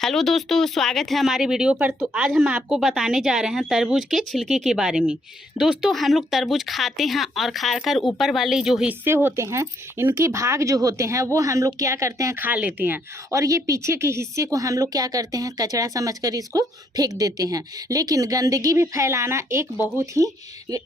Hello दोस्तों, स्वागत है हमारे वीडियो पर। तो आज हम आपको बताने जा रहे हैं तरबूज के छिलके के बारे में। दोस्तों, हम लोग तरबूज खाते हैं और खाकर ऊपर वाले जो हिस्से होते हैं, इनके भाग जो होते हैं वो हम लोग क्या करते हैं, खा लेते हैं। और ये पीछे के हिस्से को हम लोग क्या करते हैं, कचरा समझकर इसको फेंक देते हैं। लेकिन गंदगी भी फैलाना एक बहुत ही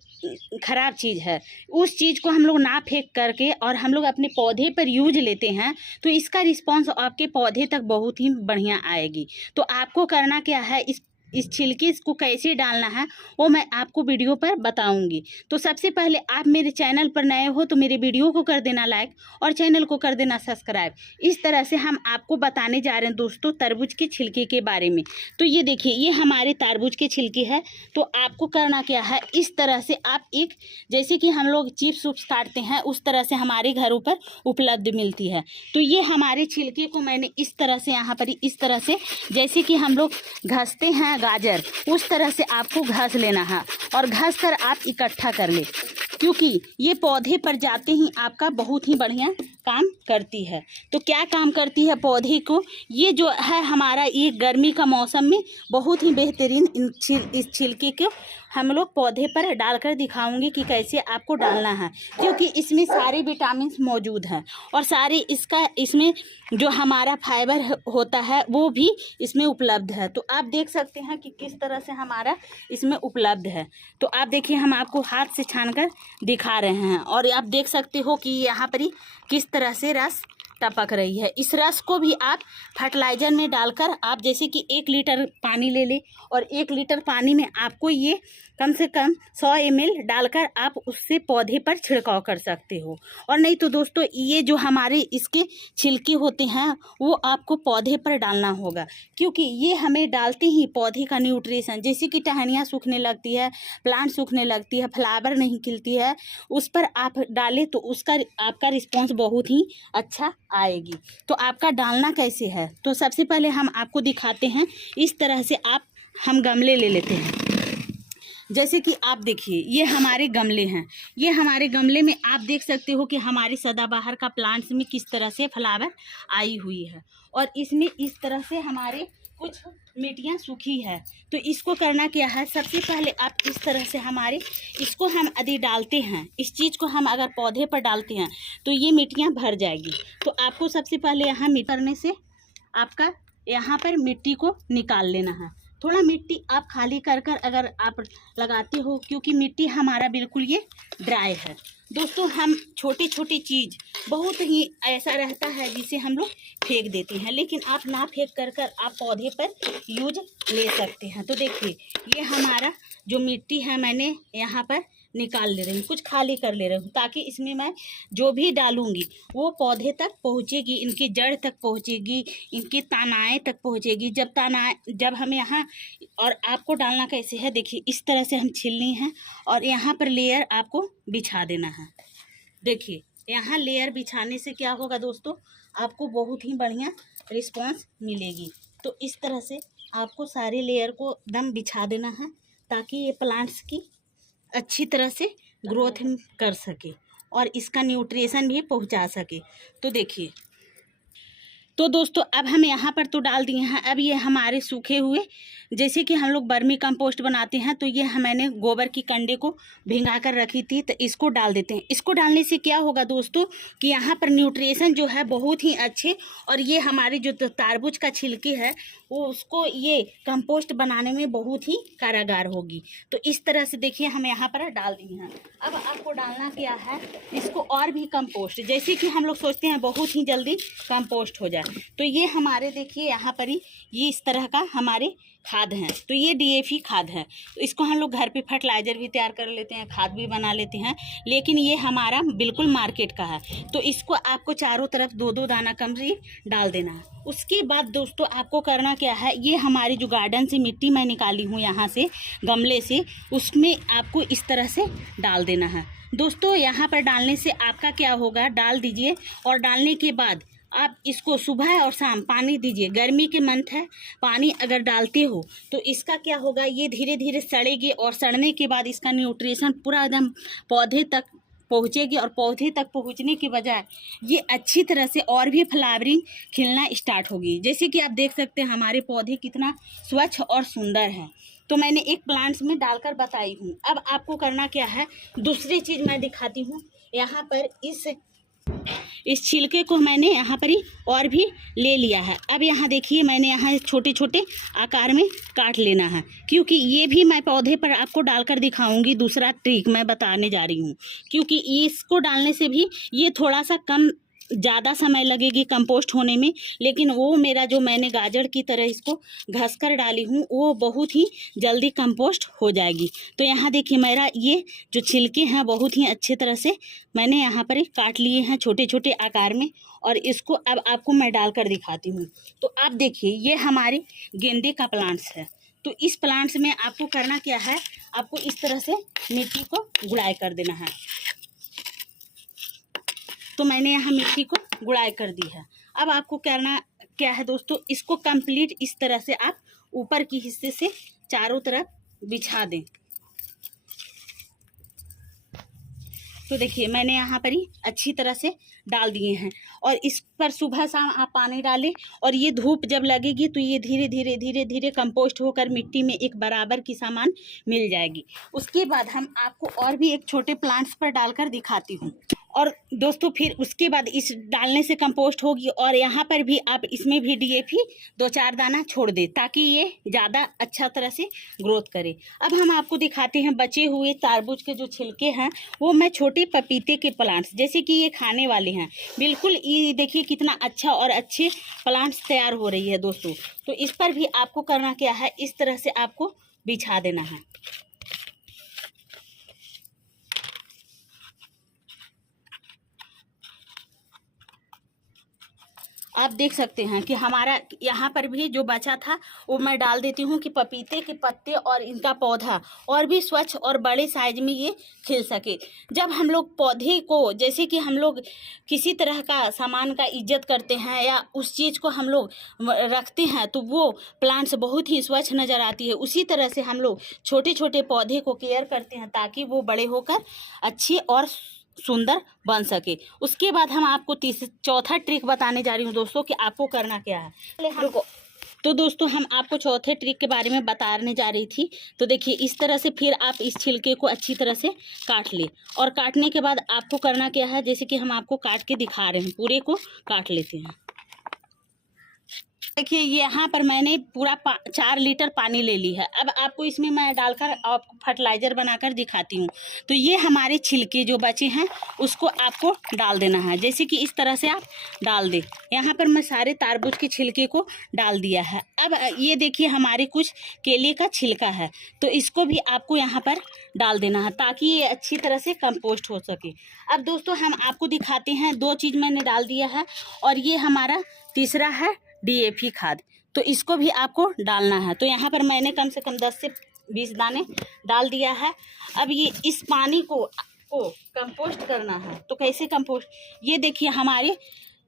खराब चीज़ है। उस चीज़ को हम लोग ना फेंक करके और हम लोग अपने पौधे पर यूज लेते हैं तो इसका रिस्पॉन्स आपके पौधे तक बहुत ही बढ़िया आएगी। तो आपको करना क्या है, इस छिलके को कैसे डालना है वो मैं आपको वीडियो पर बताऊंगी। तो सबसे पहले आप मेरे चैनल पर नए हो तो मेरे वीडियो को कर देना लाइक और चैनल को कर देना सब्सक्राइब। इस तरह से हम आपको बताने जा रहे हैं दोस्तों तरबूज के छिलके के बारे में। तो ये देखिए, ये हमारे तरबूज के छिलके हैं। तो आपको करना क्या है, इस तरह से आप एक, जैसे कि हम लोग चिप्स उप्स काटते हैं उस तरह से हमारे घरों पर उपलब्ध मिलती है। तो ये हमारे छिलके को मैंने इस तरह से यहाँ पर इस तरह से, जैसे कि हम लोग घसते हैं गाजर, उस तरह से आपको घस लेना है और घस कर आप इकट्ठा कर ले, क्योंकि ये पौधे पर जाते ही आपका बहुत ही बढ़िया काम करती है। तो क्या काम करती है पौधे को, ये जो है हमारा, ये गर्मी का मौसम में बहुत ही बेहतरीन इस छिलके को हम लोग पौधे पर डालकर दिखाऊंगी कि कैसे आपको डालना है, क्योंकि इसमें सारे विटामिन मौजूद हैं और सारे इसमें जो हमारा फाइबर होता है वो भी इसमें उपलब्ध है। तो आप देख सकते हैं कि किस तरह से हमारा इसमें उपलब्ध है। तो आप देखिए, हम आपको हाथ से छानकर दिखा रहे हैं और आप देख सकते हो कि यहाँ पर ही किस तरह से रस टपक रही है। इस रस को भी आप फर्टिलाइजर में डालकर, आप जैसे कि 1 लीटर पानी ले लें और 1 लीटर पानी में आपको ये कम से कम 100 ml डालकर आप उससे पौधे पर छिड़काव कर सकते हो। और नहीं तो दोस्तों, ये जो हमारे इसके छिलके होते हैं वो आपको पौधे पर डालना होगा, क्योंकि ये हमें डालते ही पौधे का न्यूट्रिशन, जैसे कि टहनियाँ सूखने लगती है, प्लांट सूखने लगती है, फ्लावर नहीं खिलती है, उस पर आप डालें तो उसका आपका रिस्पॉन्स बहुत ही अच्छा आएगी। तो आपका डालना कैसे है, तो सबसे पहले हम आपको दिखाते हैं। इस तरह से हम गमले ले लेते हैं। जैसे कि आप देखिए, ये हमारे गमले हैं। ये हमारे गमले में आप देख सकते हो कि हमारे सदाबहार का प्लांट्स में किस तरह से फ्लावर आई हुई है और इसमें इस तरह से हमारे कुछ मिट्टियाँ सूखी है। तो इसको करना क्या है, सबसे पहले आप इस तरह से इसको हम यदि डालते हैं, इस चीज़ को हम अगर पौधे पर डालते हैं तो ये मिट्टियाँ भर जाएगी। तो आपको सबसे पहले यहाँ करने से आपका यहाँ पर मिट्टी को निकाल लेना है। थोड़ा मिट्टी आप खाली कर अगर आप लगाते हो, क्योंकि मिट्टी हमारा बिल्कुल ये ड्राई है। दोस्तों, हम छोटी छोटी चीज़ बहुत ही ऐसा रहता है जिसे हम लोग फेंक देते हैं, लेकिन आप ना फेंक कर आप पौधे पर यूज ले सकते हैं। तो देखिए, ये हमारा जो मिट्टी है मैंने यहाँ पर निकाल ले रही हूँ, कुछ खाली कर ले रही हूँ, ताकि इसमें मैं जो भी डालूँगी वो पौधे तक पहुँचेगी, इनकी जड़ तक पहुँचेगी, इनकी तनाएँ तक पहुँचेगी। जब हम यहाँ, और आपको डालना कैसे है, देखिए इस तरह से हम छीलनी है और यहाँ पर लेयर आपको बिछा देना है। देखिए, यहाँ लेयर बिछाने से क्या होगा दोस्तों, आपको बहुत ही बढ़िया रिस्पॉन्स मिलेगी। तो इस तरह से आपको सारे लेयर को दम बिछा देना है, ताकि ये प्लांट्स की अच्छी तरह से ग्रोथ कर सके और इसका न्यूट्रिशन भी पहुंचा सके। तो देखिए, तो दोस्तों अब हम यहाँ पर तो डाल दिए हैं। अब ये हमारे सूखे हुए, जैसे कि हम लोग वर्मी कंपोस्ट बनाते हैं, तो ये मैंने गोबर की कंडे को भिंगा कर रखी थी, तो इसको डाल देते हैं। इसको डालने से क्या होगा दोस्तों कि यहाँ पर न्यूट्रिशन जो है बहुत ही अच्छे, और ये हमारे जो तरबूज का छिलके है वो उसको ये कंपोस्ट बनाने में बहुत ही कारगर होगी। तो इस तरह से देखिए, हम यहाँ पर डाल दिए हैं। अब आपको डालना क्या है, इसको और भी कंपोस्ट, जैसे कि हम लोग सोचते हैं बहुत ही जल्दी कंपोस्ट हो जाए, तो ये हमारे देखिए यहाँ पर ही ये इस तरह का हमारे खाद हैं। तो ये DAP खाद है। तो इसको हम लोग घर पे फर्टिलाइज़र भी तैयार कर लेते हैं, खाद भी बना लेते हैं, लेकिन ये हमारा बिल्कुल मार्केट का है। तो इसको आपको चारों तरफ 2-2 दाना कमरी डाल देना है। उसके बाद दोस्तों आपको करना क्या है, ये हमारी जो गार्डन से मिट्टी मैं निकाली हूँ यहाँ से गमले से, उसमें आपको इस तरह से डाल देना है। दोस्तों, यहाँ पर डालने से आपका क्या होगा, डाल दीजिए और डालने के बाद आप इसको सुबह और शाम पानी दीजिए। गर्मी के मंथ है, पानी अगर डालते हो तो इसका क्या होगा, ये धीरे धीरे सड़ेगी और सड़ने के बाद इसका न्यूट्रिशन पूरा एकदम पौधे तक पहुँचेगी और पौधे तक पहुँचने के बजाय ये अच्छी तरह से और भी फ्लावरिंग खिलना स्टार्ट होगी। जैसे कि आप देख सकते हैं हमारे पौधे कितना स्वच्छ और सुंदर है। तो मैंने एक प्लांट्स में डालकर बताई हूँ। अब आपको करना क्या है, दूसरी चीज़ मैं दिखाती हूँ। यहाँ पर इस छिलके को मैंने यहाँ पर ही और भी ले लिया है। अब यहाँ देखिए मैंने यहाँ छोटे छोटे आकार में काट लेना है, क्योंकि ये भी मैं पौधे पर आपको डालकर दिखाऊंगी। दूसरा ट्रिक मैं बताने जा रही हूँ, क्योंकि इसको डालने से भी ये थोड़ा सा कम ज़्यादा समय लगेगी कंपोस्ट होने में, लेकिन वो मेरा जो मैंने गाजर की तरह इसको घसकर डाली हूँ वो बहुत ही जल्दी कंपोस्ट हो जाएगी। तो यहाँ देखिए मेरा ये जो छिलके हैं बहुत ही अच्छे तरह से मैंने यहाँ पर काट लिए हैं छोटे छोटे आकार में, और इसको अब आपको मैं डालकर दिखाती हूँ। तो आप देखिए ये हमारे गेंदे का प्लांट्स है। तो इस प्लांट्स में आपको करना क्या है, आपको इस तरह से मिट्टी को गुड़ाई कर देना है। तो मैंने यहाँ मिट्टी को गुड़ाई कर दी है। अब आपको करना क्या है दोस्तों, इसको कंप्लीट इस तरह से आप ऊपर की हिस्से से चारों तरफ बिछा दें। तो देखिए मैंने यहाँ पर ही अच्छी तरह से डाल दिए हैं, और इस पर सुबह शाम आप पानी डालें, और ये धूप जब लगेगी तो ये धीरे धीरे धीरे धीरे कंपोस्ट होकर मिट्टी में एक बराबर की सामान मिल जाएगी। उसके बाद हम आपको और भी एक छोटे प्लांट्स पर डालकर दिखाती हूँ। और दोस्तों फिर उसके बाद इस डालने से कंपोस्ट होगी, और यहाँ पर भी आप इसमें भी DAP 2-4 दाना छोड़ दें ताकि ये ज़्यादा अच्छा तरह से ग्रोथ करे। अब हम आपको दिखाते हैं बचे हुए तरबूज के जो छिलके हैं, वो मैं छोटे पपीते के प्लांट्स, जैसे कि ये खाने वाले हैं, बिल्कुल ये देखिए कितना अच्छा और अच्छे प्लांट्स तैयार हो रही है दोस्तों। तो इस पर भी आपको करना क्या है, इस तरह से आपको बिछा देना है। आप देख सकते हैं कि हमारा यहाँ पर भी जो बचा था वो मैं डाल देती हूँ कि पपीते के पत्ते और इनका पौधा और भी स्वच्छ और बड़े साइज में ये खिल सके। जब हम लोग पौधे को, जैसे कि हम लोग किसी तरह का सामान का इज्जत करते हैं या उस चीज़ को हम लोग रखते हैं तो वो प्लांट्स बहुत ही स्वच्छ नज़र आती है। उसी तरह से हम लोग छोटे छोटे पौधे को केयर करते हैं ताकि वो बड़े होकर अच्छे और सुंदर बन सके। उसके बाद हम आपको चौथा ट्रिक बताने जा रही हूँ दोस्तों कि आपको करना क्या है। तो दोस्तों हम आपको चौथे ट्रिक के बारे में बताने जा रही थी। तो देखिए इस तरह से फिर आप इस छिलके को अच्छी तरह से काट ले, और काटने के बाद आपको करना क्या है, जैसे कि हम आपको काट के दिखा रहे हैं, पूरे को काट लेते हैं। देखिए यहाँ पर मैंने पूरा 4 लीटर पानी ले ली है। अब आपको इसमें मैं डालकर आपको फर्टिलाइज़र बनाकर दिखाती हूँ। तो ये हमारे छिलके जो बचे हैं उसको आपको डाल देना है, जैसे कि इस तरह से आप डाल दें। यहाँ पर मैं सारे तरबूज के छिलके को डाल दिया है। अब ये देखिए हमारे कुछ केले का छिलका है, तो इसको भी आपको यहाँ पर डाल देना है ताकि ये अच्छी तरह से कंपोस्ट हो सके। अब दोस्तों हम आपको दिखाते हैं, 2 चीज़ मैंने डाल दिया है, और ये हमारा तीसरा है DAP खाद। तो इसको भी आपको डालना है। तो यहाँ पर मैंने कम से कम 10 से 20 दाने डाल दिया है। अब ये इस पानी को कंपोस्ट करना है। तो कैसे कंपोस्ट, ये देखिए हमारे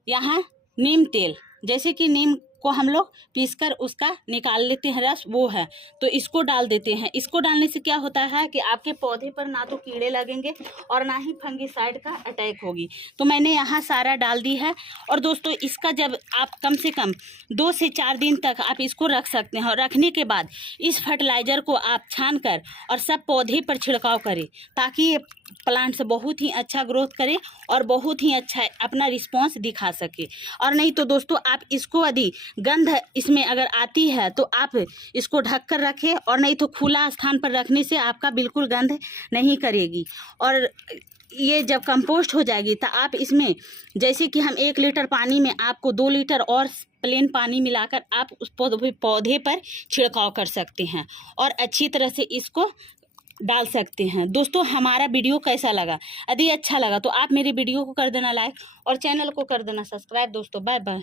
यहाँ नीम तेल, जैसे कि नीम को हम लोग पीसकर उसका निकाल लेते हैं रस, वो है, तो इसको डाल देते हैं। इसको डालने से क्या होता है कि आपके पौधे पर ना तो कीड़े लगेंगे और ना ही फंगीसाइड का अटैक होगी। तो मैंने यहाँ सारा डाल दी है। और दोस्तों इसका जब आप कम से कम 2 से 4 दिन तक आप इसको रख सकते हैं, और रखने के बाद इस फर्टिलाइज़र को आप छान कर और सब पौधे पर छिड़काव करें ताकि ये प्लांट्स बहुत ही अच्छा ग्रोथ करे और बहुत ही अच्छा अपना रिस्पॉन्स दिखा सके। और नहीं तो दोस्तों आप इसको यदि गंध इसमें अगर आती है तो आप इसको ढक कर रखें, और नहीं तो खुला स्थान पर रखने से आपका बिल्कुल गंध नहीं करेगी। और ये जब कंपोस्ट हो जाएगी तो आप इसमें, जैसे कि हम 1 लीटर पानी में आपको 2 लीटर और प्लेन पानी मिलाकर आप उस पौधे पर छिड़काव कर सकते हैं और अच्छी तरह से इसको डाल सकते हैं। दोस्तों हमारा वीडियो कैसा लगा, यदि अच्छा लगा तो आप मेरे वीडियो को कर देना लाइक और चैनल को कर देना सब्सक्राइब। दोस्तों बाय बाय।